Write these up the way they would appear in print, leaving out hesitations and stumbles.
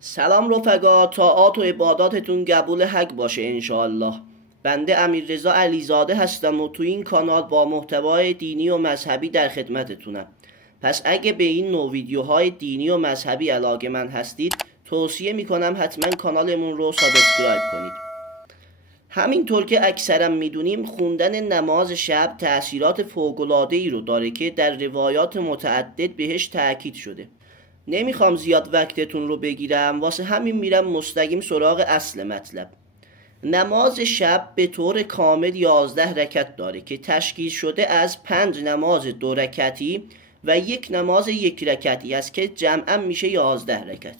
سلام رفقا، طاعات و عباداتتون قبول حق باشه انشاءالله. بنده امیررضا علیزاده هستم و تو این کانال با محتوای دینی و مذهبی در خدمتتونم. پس اگه به این نوع ویدیوهای دینی و مذهبی علاقه‌مند هستید توصیه میکنم حتما کانالمون رو سابسکرایب کنید. همینطور که اکثرا میدونیم خوندن نماز شب تأثیرات فوق‌العاده‌ای رو داره که در روایات متعدد بهش تأکید شده. نمیخوام زیاد وقتتون رو بگیرم، واسه همین میرم مستقیم سراغ اصل مطلب. نماز شب به طور کامل 11 رکعت داره که تشکیل شده از 5 نماز 2 رکعتی و 1 نماز 1 رکعتی است که جمعا میشه 11 رکعت.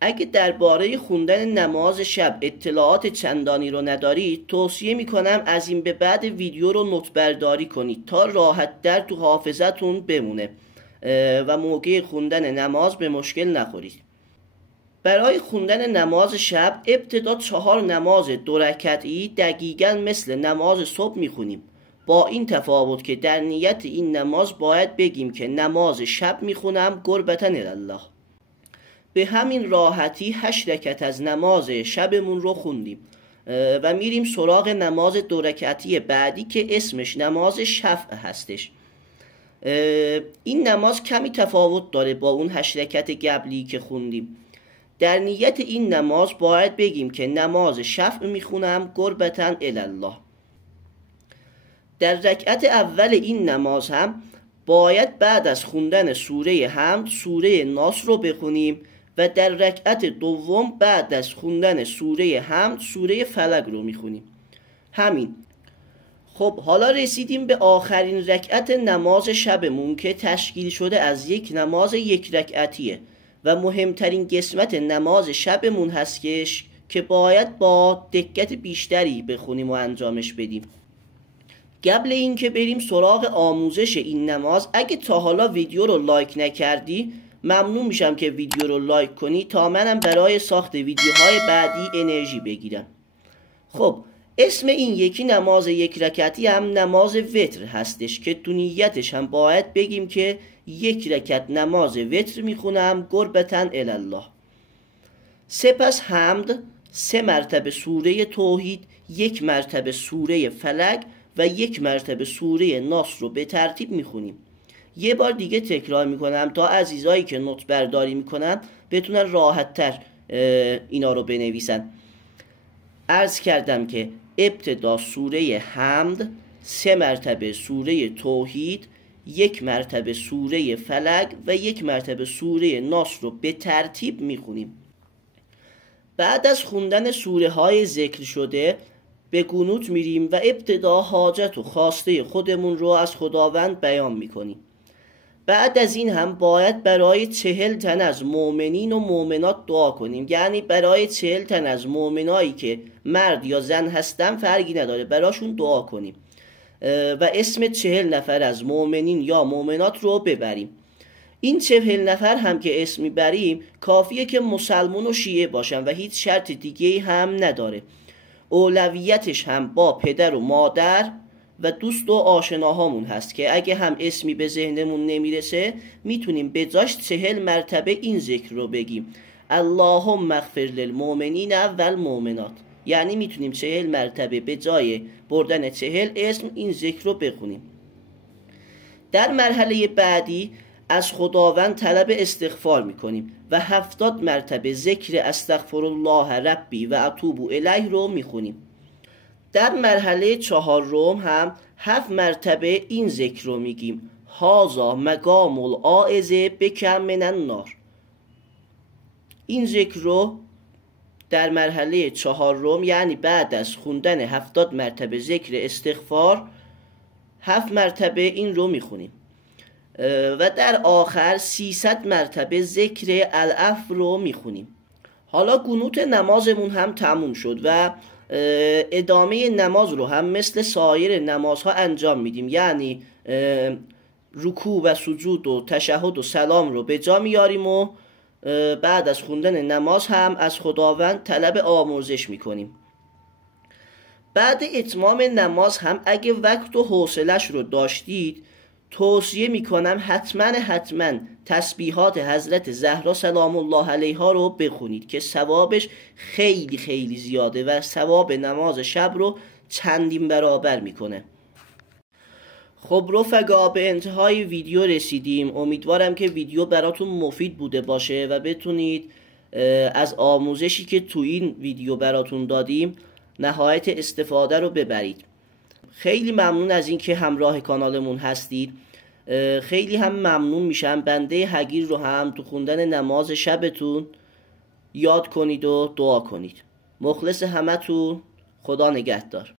اگه درباره خوندن نماز شب اطلاعات چندانی رو ندارید توصیه میکنم از این به بعد ویدیو رو نوت برداری کنید تا راحت در تو حافظتون بمونه و موقع خوندن نماز به مشکل نخورید. برای خوندن نماز شب ابتدا 4 نماز 2 رکعتی دقیقاً مثل نماز صبح میخونیم، با این تفاوت که در نیت این نماز باید بگیم که نماز شب میخونم قربتاً الله. به همین راحتی 8 رکعت از نماز شبمون رو خوندیم و میریم سراغ نماز 2 رکعتی بعدی که اسمش نماز شفع هستش. این نماز کمی تفاوت داره با اون 8 رکعت قبلی که خوندیم. در نیت این نماز باید بگیم که نماز شفع میخونم قربتاً الله. در رکعت اول این نماز هم باید بعد از خوندن سوره حمد سوره ناس رو بخونیم و در رکعت دوم بعد از خوندن سوره حمد سوره فلق رو میخونیم. همین. خب حالا رسیدیم به آخرین رکعت نماز شبمون که تشکیل شده از 1 نماز 1 رکعتیه و مهمترین قسمت نماز شبمون هستش که باید با دقت بیشتری بخونیم و انجامش بدیم. قبل اینکه بریم سراغ آموزش این نماز، اگه تا حالا ویدیو رو لایک نکردی ممنون میشم که ویدیو رو لایک کنی تا منم برای ساخت ویدیوهای بعدی انرژی بگیرم. خب اسم این یکی نماز 1 رکعتی هم نماز وتر هستش که تو نیتش هم باید بگیم که 1 رکعت نماز وتر میخونم قربتاً الله. سپس حمد 3 مرتبه سوره توحید، 1 مرتبه سوره فلق و 1 مرتبه سوره ناس رو به ترتیب میخونیم. یه بار دیگه تکرار میکنم تا عزیزایی که نوت برداری میکنن بتونن راحت تر اینا رو بنویسن. عرض کردم که ابتدا سوره حمد، 3 مرتبه سوره توحید، 1 مرتبه سوره فلق و 1 مرتبه سوره ناس رو به ترتیب میخونیم. بعد از خوندن سوره های ذکر شده به قنوت میریم و ابتدا حاجت و خواسته خودمون رو از خداوند بیان میکنیم. بعد از این هم باید برای 40 تن از مؤمنین و مؤمنات دعا کنیم، یعنی برای 40 تن از مؤمنایی که مرد یا زن هستن فرقی نداره براشون دعا کنیم و اسم 40 نفر از مؤمنین یا مؤمنات رو ببریم. این 40 نفر هم که اسم میبریم کافیه که مسلمان و شیعه باشن و هیچ شرط دیگه هم نداره. اولویتش هم با پدر و مادر و دوست و آشناهامون هست که اگه هم اسمی به ذهنمون نمیرسه میتونیم به جاش 40 مرتبه این ذکر رو بگیم: اللهم اغفر للمؤمنین والمؤمنات. یعنی میتونیم 40 مرتبه به جای بردن 40 اسم این ذکر رو بخونیم. در مرحله بعدی از خداوند طلب استغفار میکنیم و 70 مرتبه ذکر استغفر الله ربی و اتوب الیه رو میخونیم. در مرحله 4 هم 7 مرتبه این ذکر رو میگیم: هذا مقام الواعظ بک من النار. این ذکر رو در مرحله 4 یعنی بعد از خوندن 70 مرتبه ذکر استغفار 7 مرتبه این رو میخونیم و در آخر 300 مرتبه ذکر العفو رو میخونیم. حالا قنوت نمازمون هم تموم شد و ادامه نماز رو هم مثل سایر نمازها انجام میدیم، یعنی رکوع و سجود و تشهد و سلام رو به جا میاریم و بعد از خوندن نماز هم از خداوند طلب آمرزش میکنیم. بعد اتمام نماز هم اگه وقت و حوصله‌اش رو داشتید توصیه میکنم حتما تسبیحات حضرت زهرا سلام الله علیها رو بخونید که ثوابش خیلی خیلی زیاده و ثواب نماز شب رو چندین برابر میکنه. خب رفقا، به انتهای ویدیو رسیدیم. امیدوارم که ویدیو براتون مفید بوده باشه و بتونید از آموزشی که تو این ویدیو براتون دادیم نهایت استفاده رو ببرید. خیلی ممنون از این که همراه کانالمون هستید. خیلی هم ممنون میشم بنده هگیر رو هم تو خوندن نماز شبتون یاد کنید و دعا کنید. مخلص همتون. خدا نگهدار.